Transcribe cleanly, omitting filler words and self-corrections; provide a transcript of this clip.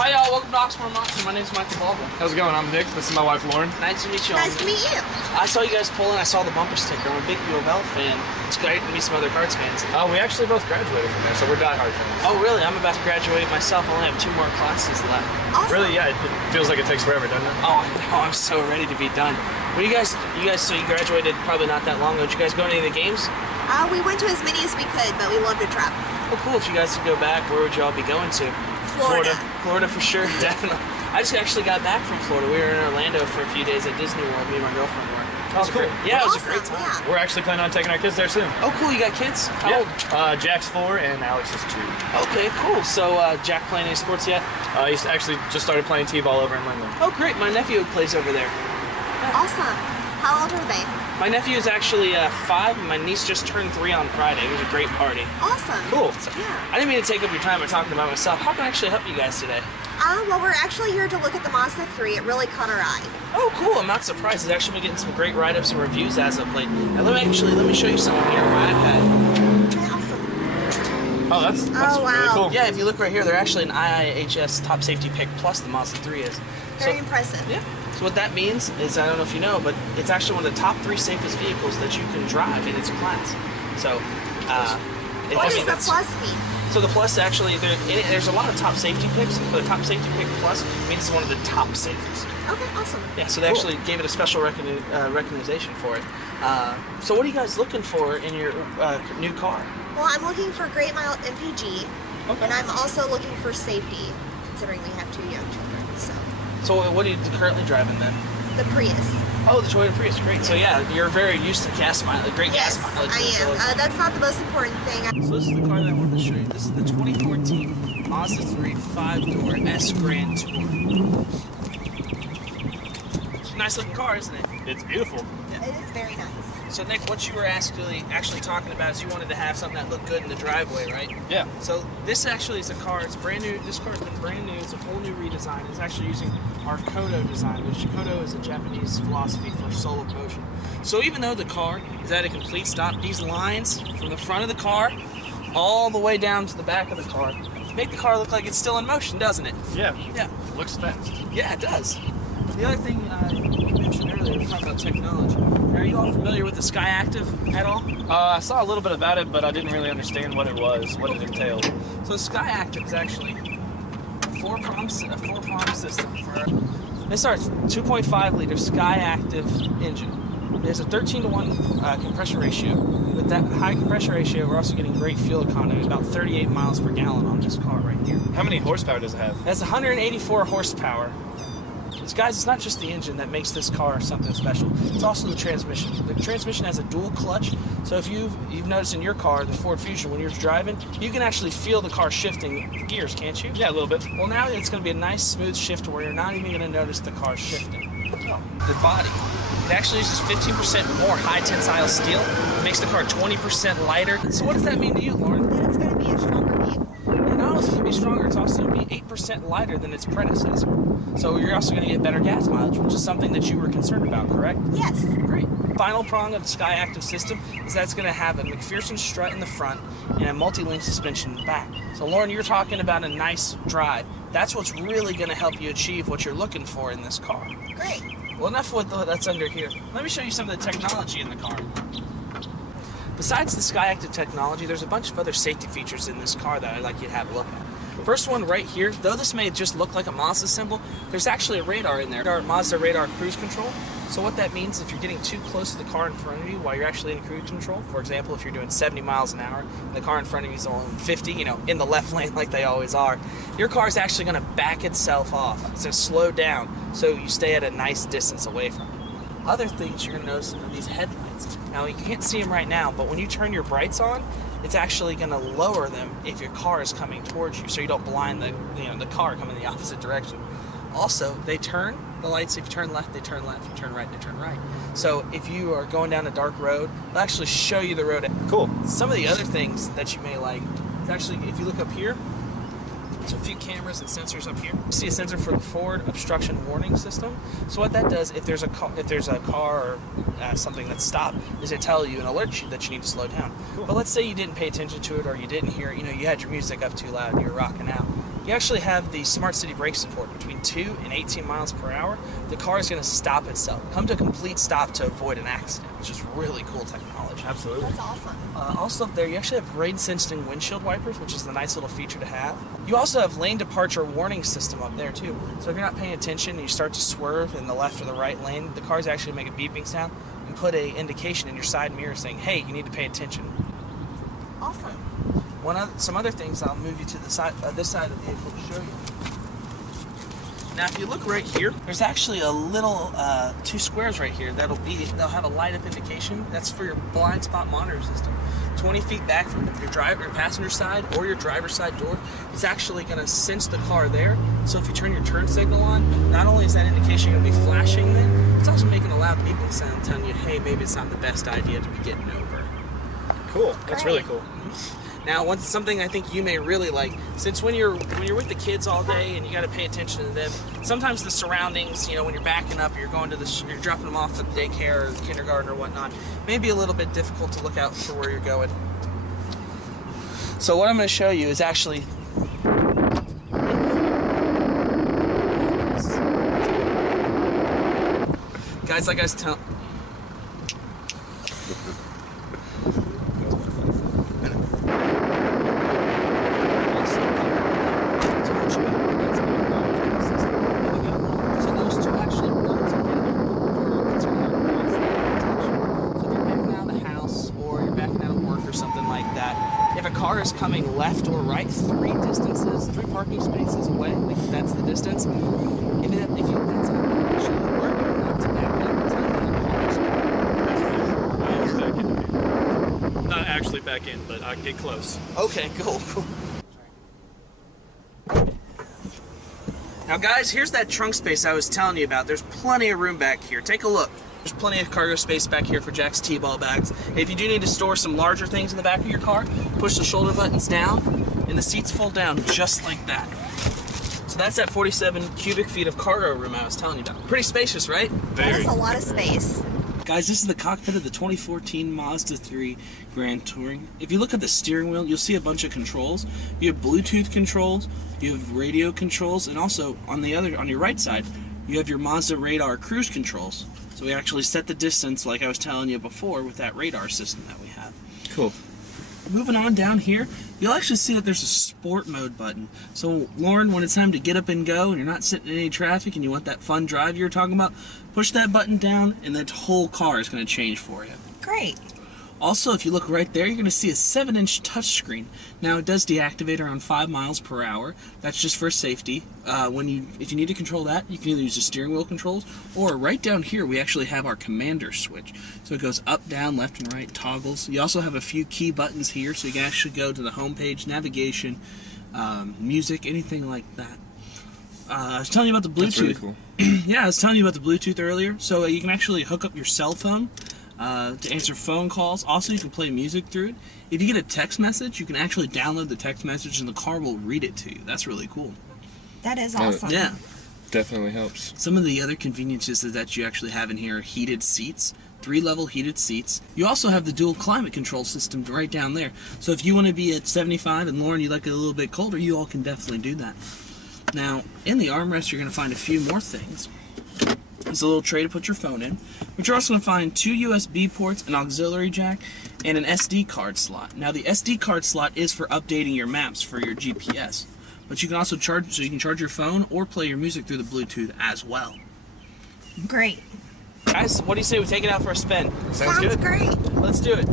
Hi y'all, welcome to Oxmoor Mazda. My name is Michael Baldwin. How's it going? I'm Nick. This is my wife Lauren. Nice to meet you. Nice to meet you. I saw you guys pull in. I saw the bumper sticker. I'm a big U of L fan. It's great to meet some other Cards fans. We actually both graduated from there, so we're diehard fans. Oh really? I'm about to graduate myself. I only have 2 more classes left. Awesome. Really? Yeah. It feels like it takes forever, doesn't it? Oh no, I'm so ready to be done. What do you guys? So you graduated probably not that long ago. Did you guys go to any of the games? We went to as many as we could, but we love to travel. Well, cool. If you guys could go back, where would y'all be going to? Florida. Florida for sure, definitely. I just actually got back from Florida. We were in Orlando for a few days at Disney World. Me and my girlfriend were. Oh, cool. Yeah, it was Awesome, a great time. yeah. We're actually planning on taking our kids there soon. Oh, cool. You got kids? How old? Jack's 4 and Alex is 2. Okay, cool. So, Jack playing any sports yet? He's actually just started playing t-ball over in London. Oh, great. My nephew plays over there. Awesome. How old are they? My nephew is actually 5, and my niece just turned 3 on Friday. It was a great party. Awesome. Cool. Yeah. I didn't mean to take up your time by talking about myself. How can I actually help you guys today? Well, we're actually here to look at the Mazda3. It really caught our eye. Oh, cool. I'm not surprised. It's actually been getting some great write-ups and reviews as of late. Now, let me show you something here on my iPad. Okay, awesome. Oh, that's wow. really cool. Yeah, if you look right here, they're actually an IIHS Top Safety Pick plus the Mazda3 is. Very impressive. Yeah. So what that means is, I don't know if you know, but it's actually one of the top 3 safest vehicles that you can drive in its class. So, What does the plus mean? So the plus actually, there's a lot of top safety picks, but the top safety pick plus means it's one of the top safest. Okay, awesome. Yeah, so they actually gave it a special recognition for it. So what are you guys looking for in your new car? Well, I'm looking for great mile MPG, Okay. and I'm also looking for safety, considering we have 2 young children. So what are you currently driving then? The Prius. Oh, the Toyota Prius, great. So yeah, you're very used to gas mileage, great Yes, gas mileage. I am. That's not the most important thing. So this is the car that I wanted to show you. This is the 2014 Mazda3 5-door S Grand Tour. It's a nice looking car, isn't it? It's beautiful. It is very nice. So Nick, what you were actually talking about is you wanted to have something that looked good in the driveway, right? Yeah. So this actually is a car. It's brand new. This car's been brand new. It's a whole new redesign. It's actually using our Kodo design, which Kodo is a Japanese philosophy for soul of motion. So even though the car is at a complete stop, these lines from the front of the car all the way down to the back of the car make the car look like it's still in motion, doesn't it? Yeah. Yeah. It looks fast. Yeah, it does. The other thing you mentioned earlier, we were talking about technology. Are you all familiar with the Sky Active at all? I saw a little bit about it, but I didn't really understand what it was, what it entailed. So Sky Active is actually a 4-prong system for this. Our 2.5 liter Sky Active engine. There's a 13-to-1 compression ratio. With that high compression ratio, we're also getting great fuel economy, about 38 miles per gallon on this car right here. How many horsepower does it have? That's 184 horsepower. Guys, it's not just the engine that makes this car something special. It's also the transmission. The transmission has a dual clutch, so if you've noticed in your car, the Ford Fusion, when you're driving, you can actually feel the car shifting gears, can't you? Yeah, a little bit. Well, now it's going to be a nice smooth shift where you're not even going to notice the car shifting. The body. It actually uses 15% more high tensile steel. It makes the car 20% lighter. So what does that mean to you, Lauren? That it's going to be a stronger vehicle. And not only is it going to be stronger, it's also going to be 8% lighter than its predecessor. So you're also going to get better gas mileage, which is something that you were concerned about, correct? Yes. Great. Final prong of the Sky Active system is that it's going to have a McPherson strut in the front and a multi-link suspension in the back. So Lauren, you're talking about a nice drive. That's what's really going to help you achieve what you're looking for in this car. Great. Well, enough with that's under here. Let me show you some of the technology in the car. Besides the Sky Active technology, there's a bunch of other safety features in this car that I'd like you to have a look at. First one right here, though this may just look like a Mazda symbol, there's actually a radar in there. Our Mazda radar cruise control. So what that means, if you're getting too close to the car in front of you while you're actually in cruise control, for example, if you're doing 70 miles an hour and the car in front of you is only 50, in the left lane like they always are, your car is actually going to back itself off. It's going to slow down so you stay at a nice distance away from it. Other things you're going to notice are these headlights. Now, you can't see them right now, but when you turn your brights on, it's actually going to lower them if your car is coming towards you, so you don't blind the car coming the opposite direction. Also, they turn the lights. If you turn left, they turn left. If you turn right, they turn right. So if you are going down a dark road, they'll actually show you the road. Cool. Some of the other things that you may like is actually, if you look up here, there's a few cameras and sensors up here. You see a sensor for the forward obstruction warning system. So what that does, if there's a car or something that's stopped, is it tell you and alert you that you need to slow down. Cool. But let's say you didn't pay attention to it or you didn't hear it. You had your music up too loud and you were rocking out. you actually have the smart city brake support between 2 and 18 miles per hour. The car is going to stop itself, come to a complete stop to avoid an accident, which is really cool technology. Absolutely. That's awesome. Also up there, you actually have rain-sensing windshield wipers, which is a nice little feature to have. You also have lane departure warning system up there too. So if you're not paying attention and you start to swerve in the left or the right lane, the cars actually make a beeping sound and put an indication in your side mirror saying, hey, you need to pay attention. Awesome. Some other things, I'll move you to the side, this side of the vehicle to show you. Now, if you look right here, there's actually a little 2 squares right here they'll have a light-up indication. That's for your blind spot monitor system. 20 feet back from your passenger side or your driver's side door, it's actually going to sense the car there. So if you turn your turn signal on, not only is that indication going to be flashing then, it's also making a loud beeping sound telling you, hey, maybe it's not the best idea to be getting over. Cool. That's really cool. Now, something I think you may really like, since when you're with the kids all day and you got to pay attention to them, sometimes the surroundings, you know, when you're backing up, you're dropping them off at the daycare or the kindergarten or whatnot, may be a little bit difficult to look out for where you're going. So what I'm going to show you is actually guys, like I was telling. If a car is coming left or right, 3 parking spaces away, like that's the distance. If that's actually working, not to back up until you have Not actually back in, but I can get close. Okay, cool. Now guys, here's that trunk space I was telling you about. There's plenty of room back here. Take a look. There's plenty of cargo space back here for Jack's T-ball bags. If you do need to store some larger things in the back of your car, push the shoulder buttons down, and the seats fold down just like that. So that's that 47 cubic feet of cargo room I was telling you about. Pretty spacious, right? That is a lot of space. Guys, this is the cockpit of the 2014 Mazda3 Grand Touring. If you look at the steering wheel, you'll see a bunch of controls. You have Bluetooth controls, you have radio controls, and also on your right side, you have your Mazda radar cruise controls. So we actually set the distance like I was telling you before with that radar system that we have. Cool. Moving on down here, you'll actually see that there's a sport mode button. So Lauren, when it's time to get up and go and you're not sitting in any traffic and you want that fun drive you were talking about, push that button down and that whole car is going to change for you. Great. Also, if you look right there, you're going to see a 7-inch touchscreen. Now, it does deactivate around 5 miles per hour. That's just for safety. If you need to control that, you can either use the steering wheel controls, or right down here, we actually have our commander switch. So it goes up, down, left, and right, toggles. You also have a few key buttons here, so you can actually go to the home page, navigation, music, anything like that. I was telling you about the Bluetooth. That's really cool. Yeah, I was telling you about the Bluetooth earlier. So you can actually hook up your cell phone to answer phone calls. Also, you can play music through it. If you get a text message, you can actually download the text message and the car will read it to you. That's really cool. That is awesome. Yeah. Definitely helps. Some of the other conveniences that you actually have in here are heated seats, 3-level heated seats. You also have the dual climate control system right down there. So if you want to be at 75 and Lauren, you like it a little bit colder, you all can definitely do that. Now, in the armrest, you're going to find a few more things. There's a little tray to put your phone in, but you're also going to find 2 USB ports, an auxiliary jack, and an SD card slot. Now, the SD card slot is for updating your maps for your GPS, but you can also charge your phone or play your music through the Bluetooth as well. Great. Guys, what do you say we take it out for a spin? Sounds great. Let's do it.